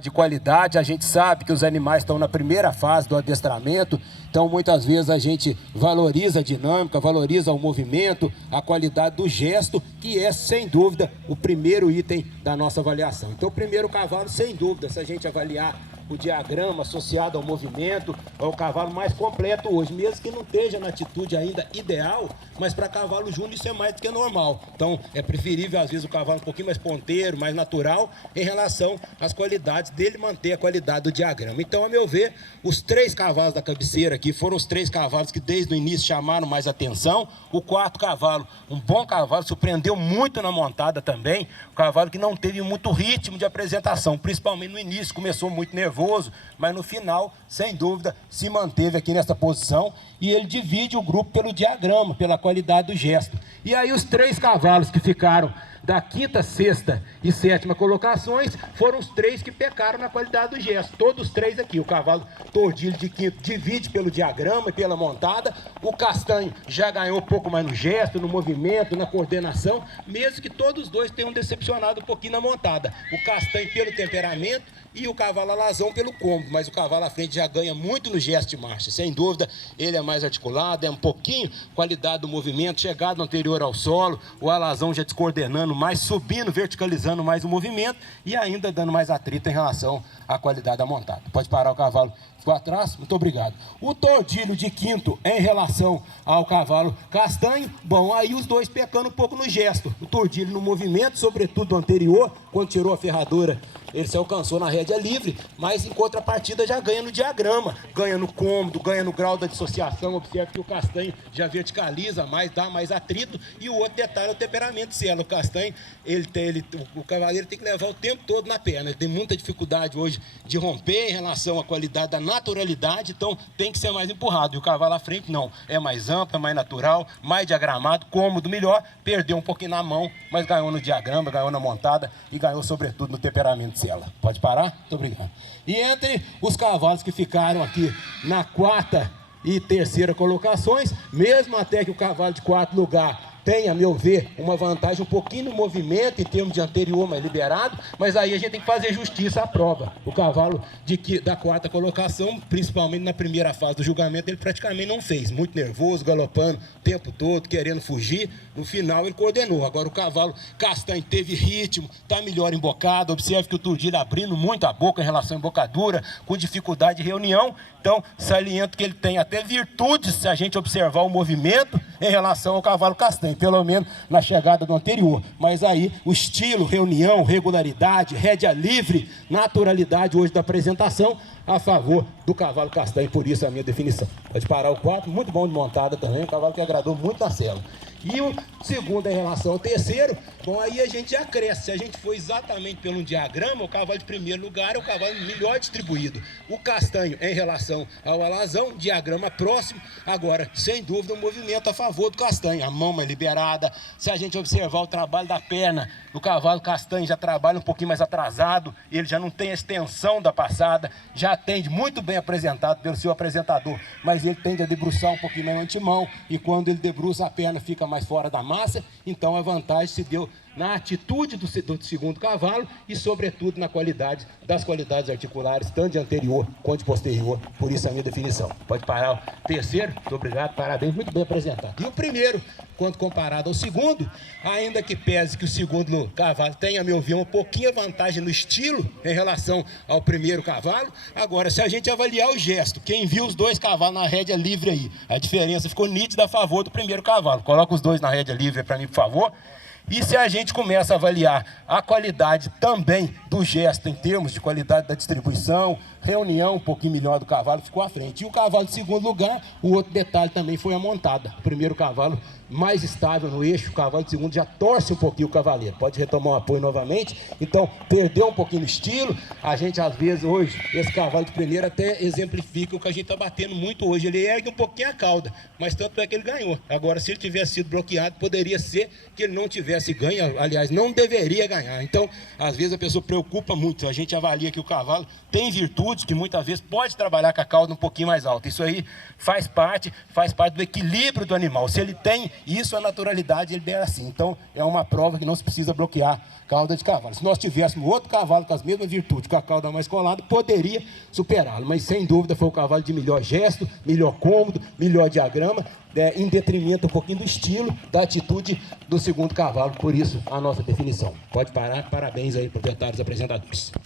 De qualidade, a gente sabe que os animais estão na primeira fase do adestramento, então muitas vezes a gente valoriza a dinâmica, valoriza o movimento, a qualidade do gesto, que é sem dúvida o primeiro item da nossa avaliação. Então o primeiro cavalo, sem dúvida, se a gente avaliar o diagrama associado ao movimento, é o cavalo mais completo hoje, mesmo que não esteja na atitude ainda ideal, mas para cavalo júnior isso é mais do que normal. Então é preferível às vezes o cavalo um pouquinho mais ponteiro, mais natural, em relação às qualidades dele manter a qualidade do diagrama. Então, a meu ver, os 3 cavalos da cabeceira aqui foram os 3 cavalos que desde o início chamaram mais atenção. O 4º cavalo, um bom cavalo, surpreendeu muito na montada também, um cavalo que não teve muito ritmo de apresentação, principalmente no início, começou muito nervoso, mas no final, sem dúvida, se manteve aqui nessa posição e ele divide o grupo pelo diagrama, pela qualidade do gesto. E aí os 3 cavalos que ficaram da 5ª, 6ª e 7ª colocações foram os 3 que pecaram na qualidade do gesto. Todos os 3 aqui. O cavalo Tordilho de 5º divide pelo diagrama e pela montada. O Castanho já ganhou um pouco mais no gesto, no movimento, na coordenação, mesmo que todos os 2 tenham decepcionado um pouquinho na montada. O Castanho pelo temperamento e o cavalo Alazão pelo combo, mas o cavalo à frente já ganha muito no gesto de marcha, sem dúvida. Ele é mais articulado, é um pouquinho qualidade do movimento, chegado anterior ao solo, o Alazão já descoordenando mais, subindo, verticalizando mais o movimento e ainda dando mais atrito em relação à qualidade da montada. Pode parar o cavalo, ficou atrás? Muito obrigado. O Tordilho de 5º em relação ao cavalo Castanho, bom, aí os 2 pecando um pouco no gesto. O Tordilho no movimento, sobretudo do anterior, quando tirou a ferradura, ele se alcançou na rédea livre, mas em contrapartida já ganha no diagrama, ganha no cômodo, ganha no grau da dissociação. Observe que o Castanho já verticaliza mais, dá mais atrito, e o outro detalhe é o temperamento dela. O Castanho, o cavaleiro tem que levar o tempo todo na perna, ele tem muita dificuldade hoje de romper em relação à qualidade da naturalidade, então tem que ser mais empurrado. E o cavalo à frente não, é mais amplo, é mais natural, mais diagramado, cômodo, melhor, perdeu um pouquinho na mão, mas ganhou no diagrama, ganhou na montada e ganhou sobretudo no temperamento dela. Pode parar? Muito obrigado. E entre os cavalos que ficaram aqui na 4ª e 3ª colocações, mesmo até que o cavalo de 4º lugar tem, a meu ver, uma vantagem um pouquinho no movimento, em termos de anterior mais liberado, mas aí a gente tem que fazer justiça à prova. O cavalo da 4ª colocação, principalmente na primeira fase do julgamento, ele praticamente não fez. Muito nervoso, galopando o tempo todo, querendo fugir. No final ele coordenou. Agora o cavalo Castanho teve ritmo, está melhor embocado. Observe que o Tordilho abrindo muito a boca em relação à embocadura, com dificuldade de reunião. Então, saliento que ele tem até virtudes, se a gente observar o movimento, em relação ao cavalo Castanho, pelo menos na chegada do anterior. Mas aí o estilo, reunião, regularidade, rédea livre, naturalidade hoje da apresentação a favor do cavalo Castanho, por isso a minha definição. Pode parar o 4, muito bom de montada também, um cavalo que agradou muito na cela. E o 2º em relação ao 3º, bom, aí a gente já cresce. Se a gente for exatamente pelo diagrama, o cavalo de primeiro lugar é o cavalo melhor distribuído. O Castanho em relação ao Alazão, diagrama próximo. Agora, sem dúvida, um movimento a favor do Castanho. A mão mais liberada. Se a gente observar o trabalho da perna, o cavalo Castanho já trabalha um pouquinho mais atrasado, ele já não tem a extensão da passada, já atende muito bem apresentado pelo seu apresentador, mas ele tende a debruçar um pouquinho mais no antemão, e quando ele debruça, a perna fica mais fora da massa, então a vantagem se deu na atitude do 2º cavalo e, sobretudo, na qualidade das qualidades articulares, tanto de anterior quanto de posterior, por isso a minha definição. Pode parar o 3º, muito obrigado, parabéns, muito bem apresentado. E o 1º, quando comparado ao 2º, ainda que pese que o 2º cavalo tenha, a meu ver, um pouquinho vantagem no estilo em relação ao 1º cavalo. Agora, se a gente avaliar o gesto, quem viu os 2 cavalos na rédea livre aí, a diferença ficou nítida a favor do 1º cavalo. Coloca os 2 na rédea livre para mim, por favor. E se a gente começa a avaliar a qualidade também do gesto, em termos de qualidade da distribuição, reunião um pouquinho melhor do cavalo, ficou à frente. E o cavalo de 2º lugar, o outro detalhe também foi a montada. O 1º cavalo mais estável no eixo, o cavalo de 2º já torce um pouquinho o cavaleiro. Pode retomar o apoio novamente. Então, perdeu um pouquinho no estilo. A gente, às vezes, hoje, esse cavalo de 1º até exemplifica o que a gente está batendo muito hoje. Ele ergue um pouquinho a cauda, mas tanto é que ele ganhou. Agora, se ele tivesse sido bloqueado, poderia ser que ele não tivesse tivesse ganho, aliás, não deveria ganhar. Então, às vezes a pessoa preocupa muito, a gente avalia que o cavalo tem virtudes que muitas vezes pode trabalhar com a cauda um pouquinho mais alta. Isso aí faz parte do equilíbrio do animal. Se ele tem isso, a naturalidade ele é assim. Então, é uma prova que não se precisa bloquear cauda de cavalo. Se nós tivéssemos outro cavalo com as mesmas virtudes, com a cauda mais colada, poderia superá-lo. Mas, sem dúvida, foi o cavalo de melhor gesto, melhor cômodo, melhor diagrama, em detrimento um pouquinho do estilo, da atitude do segundo cavalo. Por isso, a nossa definição. Pode parar. Parabéns aí, proprietários apresentadores.